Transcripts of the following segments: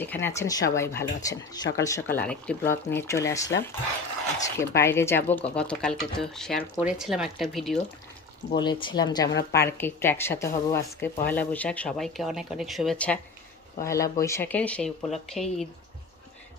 যেখানে আছেন সবাই ভালো আছেন। সকাল সকাল আরেকটি ব্লগ নিয়ে চলে আসলাম। আজকে বাইরে যাব। গতকালকে তো শেয়ার করেছিলাম একটা ভিডিও, বলেছিলাম যে আমরা পার্কে একটু একসাথে হব। আজকে পয়লা বৈশাখ, সবাইকে অনেক অনেক শুভেচ্ছা পয়লা বৈশাখের। সেই উপলক্ষেই ঈদ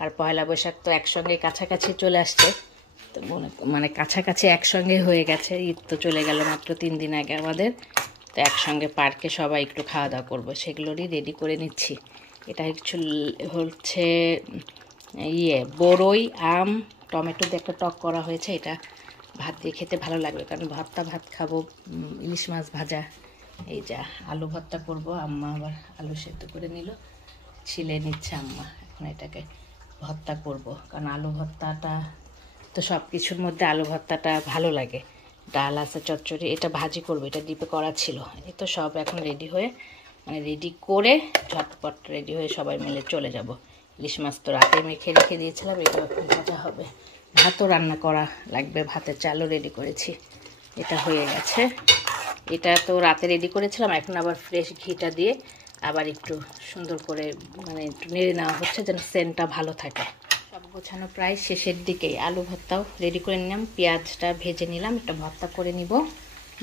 আর পয়লা বৈশাখ তো একসঙ্গে কাছাকাছি চলে আসছে, তো মানে কাছাকাছি একসঙ্গে হয়ে গেছে। ঈদ তো চলে গেল মাত্র 3 দিন আগে আমাদের। তো একসঙ্গে পার্কে সবাই একটু খাওয়া দাওয়া করবো, সেগুলোরই রেডি করে নিচ্ছি। এটা হচ্ছে বড়ই, আম, টমেটো দিয়ে একটা টক করা হয়েছে। এটা ভাত দিয়ে খেতে ভালো লাগবে, কারণ ভাত খাবো। ইলিশ মাছ ভাজা, এই যা আলু ভর্তা করব। আম্মা আবার আলু সেদ্ধ করে নিল, ছিলে নিচ্ছে আম্মা। এখন এটাকে ভর্তা করব, কারণ আলু ভর্তাটা তো সব কিছুর মধ্যে আলু ভর্তাটা ভালো লাগে। ডাল আছে, চচ্চড়ি, এটা ভাজি করবো, এটা ডিপে করা ছিল। এই তো সব এখন রেডি হয়ে, মানে রেডি করে ঝটপট রেডি হয়ে সবাই মিলে চলে যাব। ইলিশ মাছ তো রাতে মেখে রেখে দিয়েছিলাম, এটা এখন ভাজা হবে। ভাতও রান্না করা লাগবে, ভাতের চালও রেডি করেছি, এটা হয়ে গেছে। এটা তো রাতে রেডি করেছিলাম, এখন আবার ফ্রেশ ঘিটা দিয়ে আবার একটু সুন্দর করে মানে একটু নেড়ে নেওয়া হচ্ছে, যেন সেন্টটা ভালো থাকে। সব গোছানো প্রায় শেষের দিকেই। আলু ভর্তাও রেডি করে নিলাম, পেঁয়াজটা ভেজে নিলাম, একটা ভর্তা করে নিব।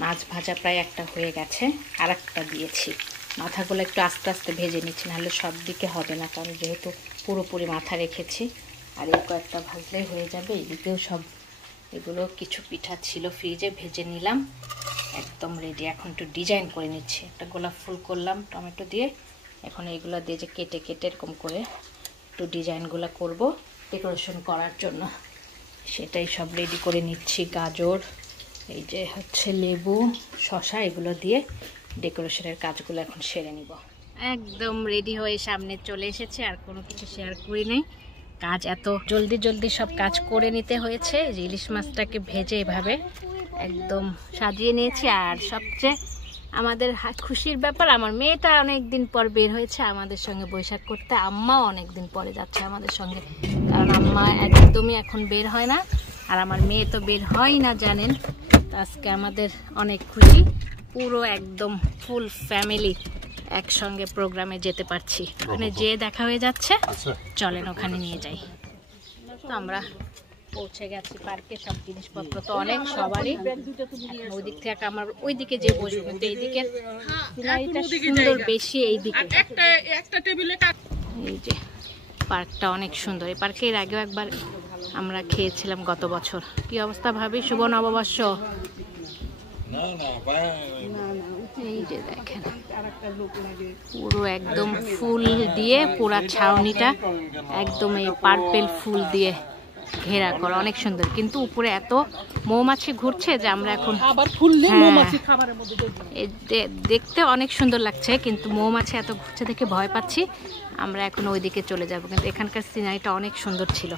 মাছ ভাজা প্রায় একটা হয়ে গেছে, আর একটা দিয়েছি। মাথাগুলো একটু আস্তে আস্তে ভেজে নিচ্ছি, নাহলে সব দিকে হবে না, কারণ যেহেতু পুরোপুরি মাথা রেখেছি। আর এই কয়েকটা ভাজলেই হয়ে যাবে। এদিকেও সব এগুলো কিছু পিঠা ছিল ফ্রিজে, ভেজে নিলাম, একদম রেডি। এখন একটু ডিজাইন করে নিচ্ছি। একটা গোলাপ ফুল করলাম টমেটো দিয়ে, এখন এইগুলো দিয়ে যে কেটে কেটে এরকম করে একটু ডিজাইনগুলো করব ডেকোরেশন করার জন্য, সেটাই সব রেডি করে নিচ্ছি। গাজর, এই যে হচ্ছে লেবু, শসা, এগুলো দিয়ে ডেকোরেশনের কাজগুলো এখন সেরে নিব। একদম রেডি হয়ে সামনে চলে এসেছে, আর কোনো কিছু শেয়ার করি নাই। কাজ এত জলদি জলদি সব কাজ করে নিতে হয়েছে। যে ইলিশ মাছটাকে ভেজে এভাবে একদম সাজিয়ে নিয়েছি। আর সবচেয়ে আমাদের খুশির ব্যাপার, আমার মেয়েটা অনেক দিন পর বের হয়েছে আমাদের সঙ্গে বৈশাখ করতে। আম্মাও অনেক দিন পরে যাচ্ছে আমাদের সঙ্গে, কারণ আম্মা একদমই এখন বের হয় না, আর আমার মেয়ে তো বের হয় না জানেন। আজকে আমাদের অনেক খুশি, পুরো একদম ফুল ফ্যামিলি একসঙ্গে প্রোগ্রামে যেতে পারছি। ওখানে যেয়ে দেখা হয়ে যাচ্ছে, চলেন ওখানে নিয়ে যাই। তো আমরা পৌঁছে গেছি পার্কে। সব জিনিসপত্র তো অনেক সবারই। ওই দিক থেকে আমার ওই দিকে যে বসবো, কিন্তু এইদিকে সুন্দর বেশি। এইদিকে এই যে পার্কটা অনেক সুন্দর। এই পার্কে এর আগেও একবার আমরা খেয়েছিলাম গত বছর। কি অবস্থা ভাবি, শুভ নববর্ষ। এই যে দেখেন পুরো একদম ফুল দিয়ে পুরা ছাউনিটা একদম এই পার্পেল ফুল দিয়ে ঘেরা করা, অনেক সুন্দর। কিন্তু উপরে এত মৌমাছি ঘুরছে যে আমরা এখন দেখতে অনেক সুন্দর লাগছে, কিন্তু মৌমাছি এত ঘুরছে দেখে ভয় পাচ্ছি। আমরা এখন ওইদিকে চলে যাব, কিন্তু এখানকার সিনারিটা অনেক সুন্দর ছিল।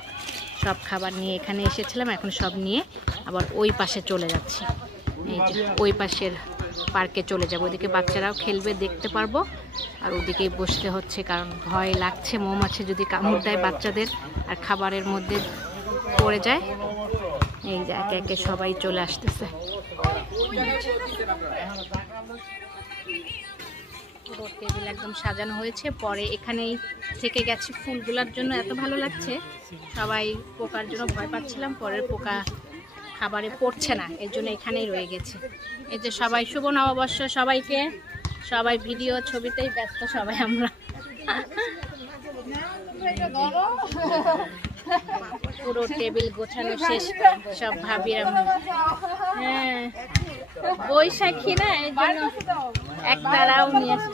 সব খাবার নিয়ে এখানে এসেছিলাম, এখন সব নিয়ে আবার ওই পাশে চলে যাচ্ছি। এই যে ওই পাশের পার্কে চলে যাবো, ওইদিকে বাচ্চারাও খেলবে, দেখতে পারবো। আর ওদিকেই বসতে হচ্ছে, কারণ ভয় লাগছে মৌমাছি যদি কামড় দেয় বাচ্চাদের আর খাবারের মধ্যে পড়ে যায়। এই যে একে একে সবাই চলে আসতেছে। পুরো টেবিল একদম সাজানো হয়েছে, পরে এখানেই থেকে গেছে ফুলগুলোর জন্য। এত ভালো লাগছে, সবাই পোকার জন্য ভয় পাচ্ছিলাম, পরের পোকা খাবারে পড়ছে না, এর জন্য এখানেই রয়ে গেছে। এই যে সবাই শুভ নববর্ষ সবাইকে, সবাই ভিডিও ছবিতেই ব্যস্ত সবাই আমরা। পুরো টেবিল গোছানো শেষ, সব ভাবিরা। হ্যাঁ বৈশাখী না, এই জন্য এক তারাও নিয়ে আসে।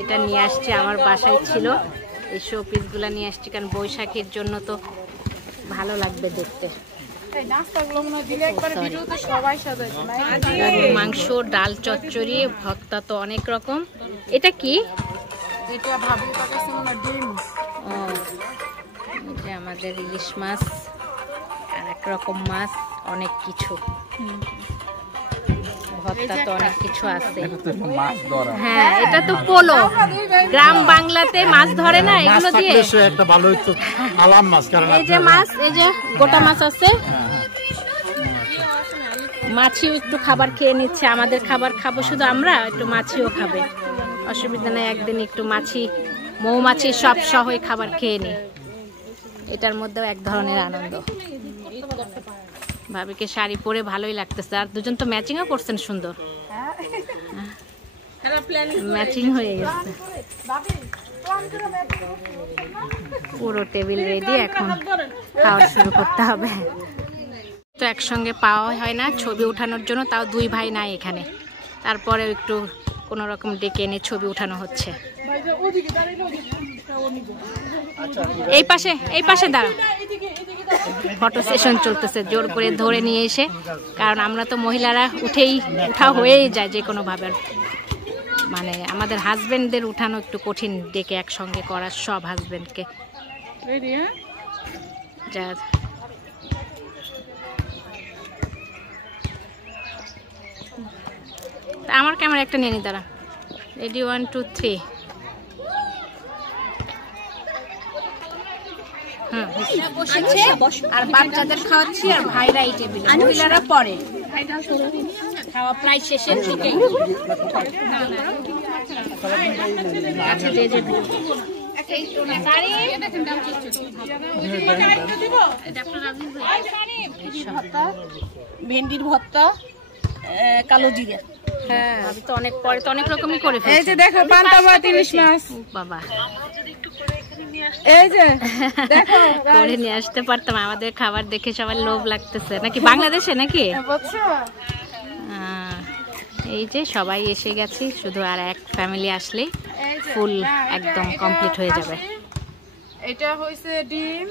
এটা নিয়ে আসছে, আমার বাসায় ছিল এই শো পিসগুলা নিয়ে আসছি, কারণ বৈশাখীর জন্য তো ভালো লাগবে দেখতে। মাংস, ডাল, চচ্চড়ি, ভর্তা তো অনেক রকম। এটা কি? এটা আমাদের ইলিশ মাছ, আর এক রকম মাছ, অনেক কিছু। ভর্তা তো অনেক কিছু আছে। হ্যাঁ, এটা তো পোলো, গ্রাম বাংলাতে মাছ ধরে না, এগুলো দিয়ে একটা ভালো হতো আলাম মাছ। কারণ এই যে মাছ, এই যে গোটা মাছ আছে। মাছিও একটু খাবার খেয়ে নিচ্ছে, আমাদের খাবার খাবো শুধু আমরা, একটু মাছিও খাবে, অসুবিধা নেই। একদিন একটু মাছি, মৌমাছি সব সহই খাবার খেয়ে নি, এটার মধ্যেও এক ধরনের আনন্দ। ভাবিকে শাড়ি পরে ভালোই লাগতেছে, আর দুজন তো ম্যাচিংও করছেন সুন্দর, ম্যাচিং হয়ে গেছে। পুরো টেবিল রেডি, এখন খাওয়া শুরু করতে হবে। তো একসঙ্গে পাওয়া হয় না ছবি উঠানোর জন্য, তাও দুই ভাই নাই এখানে, তারপরে একটু কোনো রকম ডেকে এনে ছবি উঠানো হচ্ছে। এই পাশে দাঁড়াও, ফটো সেশন চলতেছে, জোর করে ধরে নিয়ে এসে, কারণ আমরা তো মহিলারা উঠা হয়েই যায় যে কোনো ভাবে, মানে আমাদের হাজবেন্ডদের উঠানো একটু কঠিন, ডেকে একসঙ্গে করার সব হাজবেন্ডকে। যা আমার ক্যামেরা একটা নিয়ে নি, তারা রেডি 1 2 3। আর বাচ্চাদের খাওয়াচ্ছি, আর ভাইরা এই টেবিলে, মহিলারা পরে খাওয়া প্রায় শেষের দিকে। ভেন্ডির ভর্তা, কালো জিরা। হ্যাঁ, আমি তো অনেক পরে তো অনেক রকমই করে ফেলছি। এই যে দেখো পান্তা ভাত, ইলিশ মাছ। বাবা, এই যে দেখো করে নিয়ে আসতে পারতাম, আমাদের খাবার দেখে সবার লোভ লাগতেছে নাকি, বাংলাদেশে নাকি? এই যে সবাই এসে গেছি, শুধু আর এক ফ্যামিলি আসলে ফুল একদম কমপ্লিট হয়ে যাবে। এটা হইছে ডিম,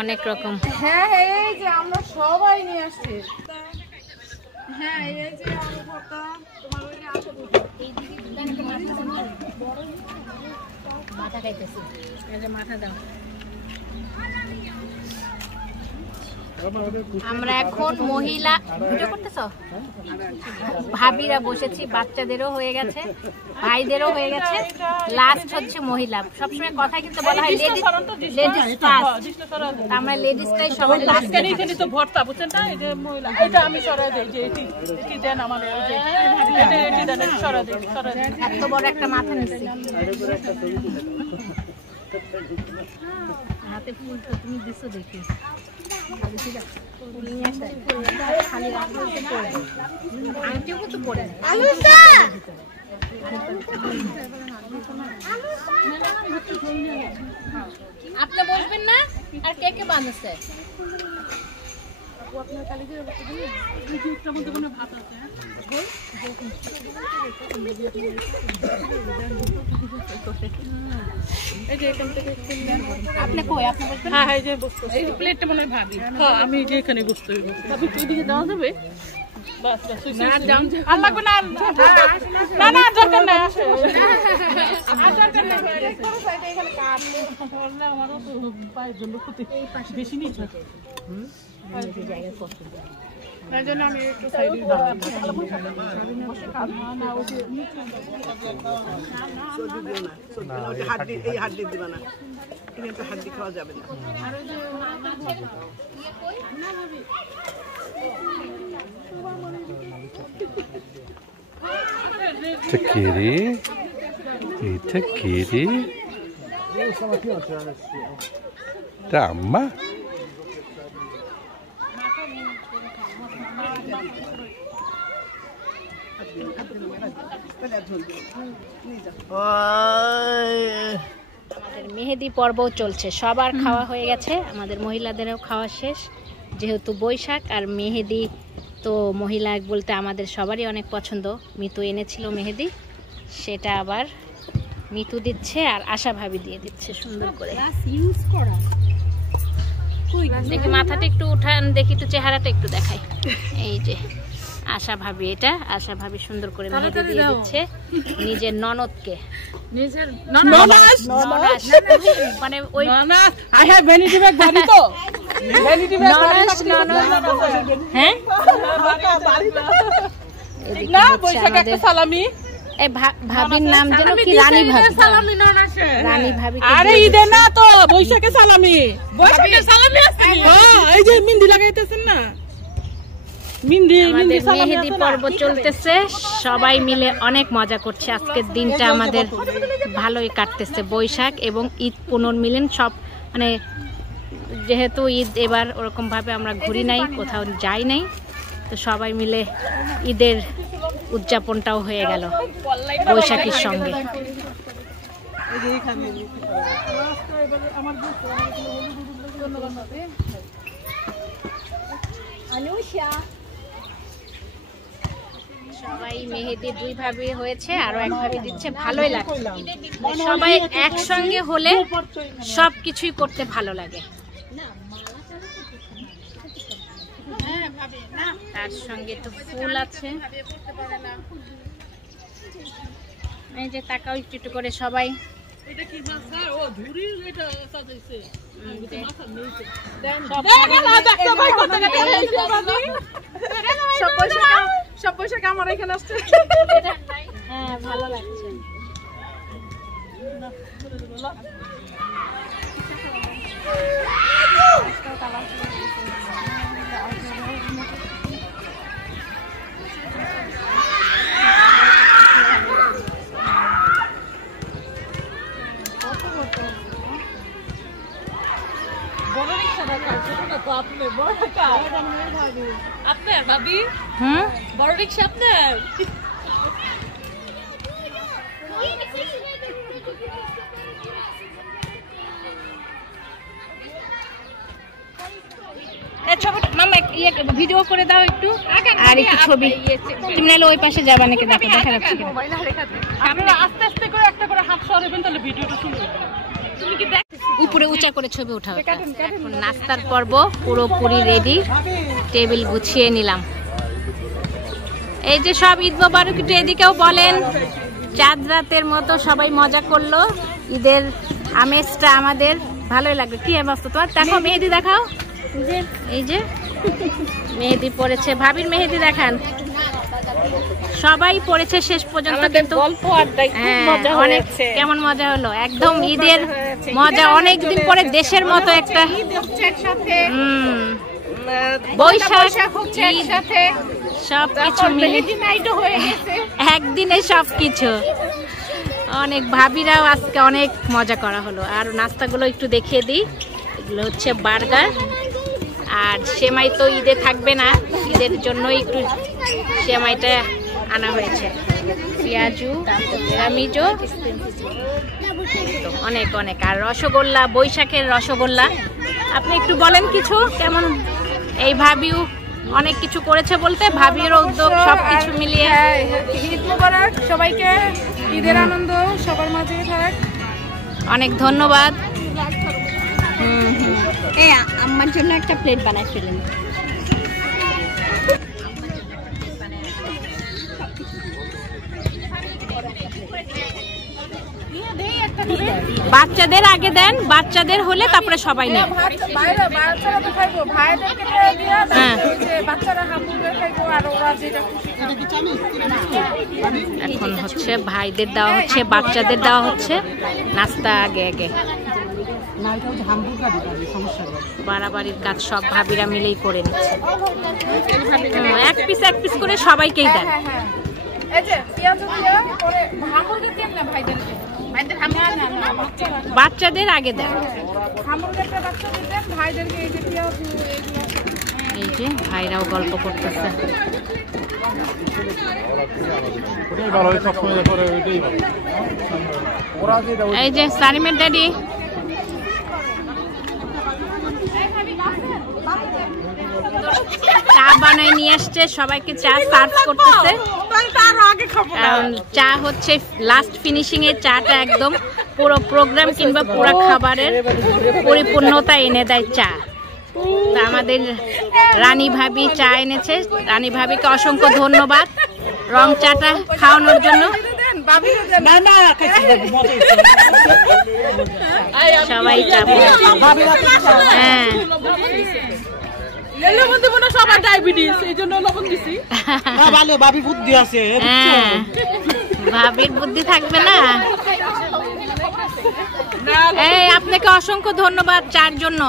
অনেক রকম। হ্যাঁ এই যে আমরা সবাই নিয়ে আসছি। হ্যাঁ এই যে আলু ভর্তা, তোমার ওই যে আলু মাথা খাইতেছি, এই যে মাথা দাও। আমরা এখন মহিলা ভিডিও করতেছো, ভাবিরা বসেছি, বাচ্চাদেরও হয়ে গেছে, ভাইদেরও হয়ে গেছে, লাস্ট হচ্ছে মহিলা। সবসময় কথা কিন্তু বলা হয় লেডিস ফার্স্ট, আমরা লেডিসটাই সবাই লাস্ট। এখানে তো ভর্তা বুঝছেন না, এই যে মহিলা, এটা আমি সরাই দেই, যে এটি দেন আমার, এই যে এটি দেন, সরাই দেই। এত বড় একটা মাথা নিচ্ছি, হাতে ফুল তো তুমি দিছো দেখি, আংটিও কিন্তু পরে। আপনি বসবেন না, আর কে কে বানাচ্ছে? আপনি কই, আপনি বসবেন? হ্যাঁ এই যে বসতে, এই প্লেটটা মনে হয় ভাবি। হ্যাঁ আমি যে এখানে বসতে হইব, ভাবি তুই দিকে দাও যাবে। বাস বাস, আর লাগবে না, না না দরকার নাই, আসে আর দরকার নাই। এখানে কাট করলে আমারও পায়ের জন্য ক্ষতি, বেশি নিচ্ছে জায়গা পছন্দ, তাই জন্য আমি একটু সাইডে দাঁড়ালাম। হাড্ডি দিবা না, এখানে তো হাড্ডি খাওয়া যাবে না। Takiri, Takiri, Damma. আমাদের মেহেদি পর্ব চলছে, সবার খাওয়া হয়ে গেছে, আমাদের মহিলাদেরও খাওয়া শেষ। যেহেতু বৈশাখ আর মেহেদি তো মহিলা বলতে আমাদের সবারই অনেক পছন্দ। মিতু এনেছিল মেহেদি, সেটা আবার মিতু দিচ্ছে, আর আশা ভাবি দিয়ে দিচ্ছে সুন্দর করে। দেখি মাথাটা একটু উঠান, দেখি তো চেহারাটা একটু দেখাই। এই যে আশা ভাবি, এটা আশা ভাবি সুন্দর করে মেহেদি দিয়ে দিচ্ছে নিজের ননদকে। নিজের ননাস। মানে ওই আই হ্যাভ ভ্যানিটি ব্যাগ বাড়ি তো ভ্যানিটি ব্যাগ হ্যাঁ না বৈশাখে একটা সালামি এই ভাবির নাম যেন কি রানী ভাবি সালামি ননাসে রানী ভাবি আরে ঈদে না তো বৈশাখে সালামি আছে হ্যাঁ এই যে মেহেন্দি লাগাইতেছেন না আমাদের মেহেদি পর্ব চলতেছে সবাই মিলে অনেক মজা করছে আজকের দিনটা আমাদের ভালোই কাটতেছে বৈশাখ এবং ঈদ পুনর্মিলন সব মানে যেহেতু ঈদ এবার ওরকম ভাবে আমরা ঘুরি নাই কোথাও যাই নাই তো সবাই মিলে ঈদের উদযাপনটাও হয়ে গেল বৈশাখীর সঙ্গে সবাই মেহেদি দুই ভাবে হয়েছে আরো এক ভাবে দিচ্ছে ভালোই লাগছে সবাই একসঙ্গে হলে সবকিছুই করতে ভালো লাগে তার সঙ্গে তো ফুল আছে এই যে তাকাও একটু করে সবাই এটা কি মাছ স্যার ও ধুরি এটা সাজাইছে সব পয়সা আমার এখানে আসছে হ্যাঁ ভালো লাগছে আপনার ভাবি বড় রিক্সা আপনার ভিডিও করে দাও একটু আর একটু ছবি তুমি নাহলে ওই পাশে যাবা নাকি দেখো দেখা যাচ্ছে আপনারা আস্তে আস্তে করে একটা করে হাত সরাবেন তাহলে ভিডিওটা শুনবে তুমি কি দেখ উপরে উঁচা করে ছবি উঠাও এখন নাস্তার পর্ব পুরোপুরি রেডি টেবিল গুছিয়ে নিলাম এই যে সব ঈদ মোবারক একটু এদিকেও বলেন চাঁদ রাতের মতো সবাই মজা করলো ঈদের আমেজটা আমাদের ভালোই লাগলো কি অবস্থা তোমার দেখো মেহেদি দেখাও এই যে মেহেদি পড়েছে ভাবির মেহেদি দেখান সবাই পড়েছে শেষ পর্যন্ত কিন্তু অনেক কেমন মজা হলো একদম ঈদের মজা অনেকদিন পরে দেশের মতো একটা বৈশাখ সবকিছু মিলে একদিনে সবকিছু অনেক ভাবিরাও আজকে অনেক মজা করা হলো আর নাস্তাগুলো একটু দেখিয়ে দিই এগুলো হচ্ছে বার্গার আর সেমাই তো ঈদে থাকবে না ঈদের জন্যই একটু সেমাইটা আনা হয়েছে পেঁয়াজু নিরামিজও অনেক অনেক আর রসগোল্লা বৈশাখের রসগোল্লা আপনি একটু বলেন কিছু কেমন এই ভাবিও অনেক কিছু করেছে বলতে ভাবির উদ্যোগ সবকিছু মিলিয়ে ঈদ মোবারক সবাইকে ঈদের আনন্দ সবার মাঝে থাক অনেক ধন্যবাদ আমার জন্য একটা প্লেট বানাই ফেলেন বাচ্চাদের আগে দেন বাচ্চাদের হলে তারপরে সবাই নেন এখন হচ্ছে ভাইদের দেওয়া হচ্ছে বাচ্চাদের দেওয়া হচ্ছে নাস্তা আগে আগে বাড়াবাড়ির কাজ সব ভাবিরা মিলেই করে নিচ্ছে এক পিস করে সবাইকেই দেন বাচ্চাদের আগে দেন এই যে ভাইরাও গল্প করতেছে এই যে সারিমের ড্যাডি চা বানায় নিয়ে আসছে সবাইকে চা সার্ভ করতেছে চা হচ্ছে লাস্ট ফিনিশিং এর চাটা একদম পুরো প্রোগ্রাম কিংবা পুরো খাবারের পরিপূর্ণতা এনে দেয় চা তা আমাদের রানী ভাবি চা এনেছে রানী ভাবিকে অসংখ্য ধন্যবাদ রং চাটা খাওয়ানোর জন্য সবাই চাপ। হ্যাঁ সবার ডায়াবেটিস, এই জন্য লবণ দিছি। ভালো ভাবি বুদ্ধি আছে। হ্যাঁ ভাবির বুদ্ধি থাকবে না। এই আপনাকে অসংখ্য ধন্যবাদ চার জন্য।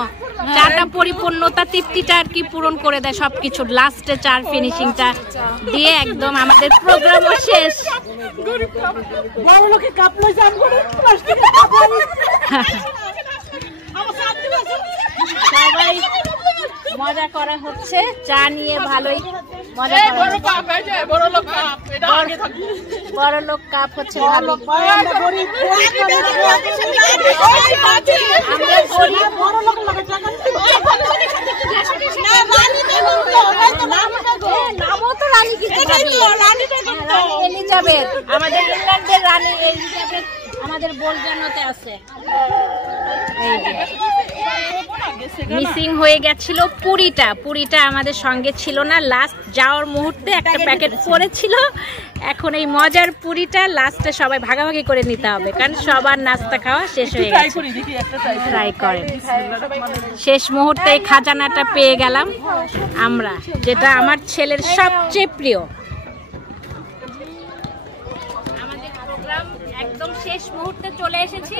চাটা পরিপূর্ণতা তৃপ্তিটা আর কি পূরণ করে দেয় সবকিছু। লাস্টে চার ফিনিশিংটা দিয়ে একদম আমাদের প্রোগ্রামও শেষ। সবাই মজা করা হচ্ছে, চা নিয়ে ভালোই মজা করা হচ্ছে। বড় লোক কাপ হচ্ছে ভাবি। এলিজাবেথ আমাদের ইংল্যান্ডের রানী এলিজাবেথ আমাদের বোলজানোতে আছে। মিসিং হয়ে গেছিল পুরিটা আমাদের সঙ্গে ছিল না। লাস্ট যাওয়ার মুহূর্তে একটা প্যাকেট পড়েছিল। এখন এই মজার পুরিটা লাস্টে সবাই ভাগাভাগি করে নিতে হবে, কারণ সবার নাস্তা খাওয়া শেষ হয়ে গেছে। ট্রাই করেন। শেষ মুহূর্তে এই খাজানাটা পেয়ে গেলাম আমরা, যেটা আমার ছেলের সবচেয়ে প্রিয়। একদম শেষ মুহূর্তে চলে এসেছি।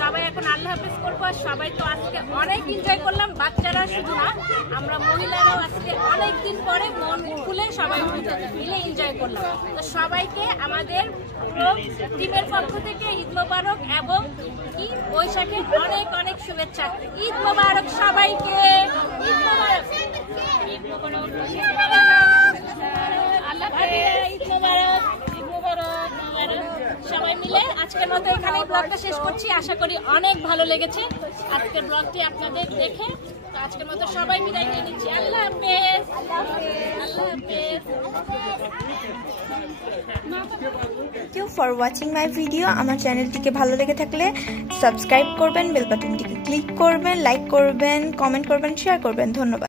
সবাই এখন আল্লাহ হাফেজ করবো। সবাই তো আজকে অনেক এনজয় করলাম, বাচ্চারা শুধু না, আমরা মহিলারাও আজকে অনেকদিন পরে মন খুলে সবাই মিলে এনজয় করলাম। তো সবাইকে আমাদের টিমের পক্ষ থেকে ঈদ মোবারক এবং ঈদ বৈশাখের অনেক অনেক শুভেচ্ছা। ঈদ মোবারক সবাইকে। ঈদ মোবারক, ঈদ মোবারক, আল্লাহ হাফেজ, ঈদ মোবারক, ঈদ মোবারক, সবাই মিলে আজকের মতো এখানেই ব্লগটা শেষ করছি। আশা করি অনেক ভালো লেগেছে আজকের ব্লগটি আপনাদের দেখে। তো আজকের মতো সবাই বিদায় নিয়ে নিচ্ছি। আল্লাহ হাফেজ। আল্লাহ হাফেজ। Thank you for watching my video. আমার চ্যানেলটিকে ভালো লেগে থাকলে সাবস্ক্রাইব করবেন, বেল বাটনটিকে ক্লিক করবেন, লাইক করবেন, কমেন্ট করবেন, শেয়ার করবেন। ধন্যবাদ।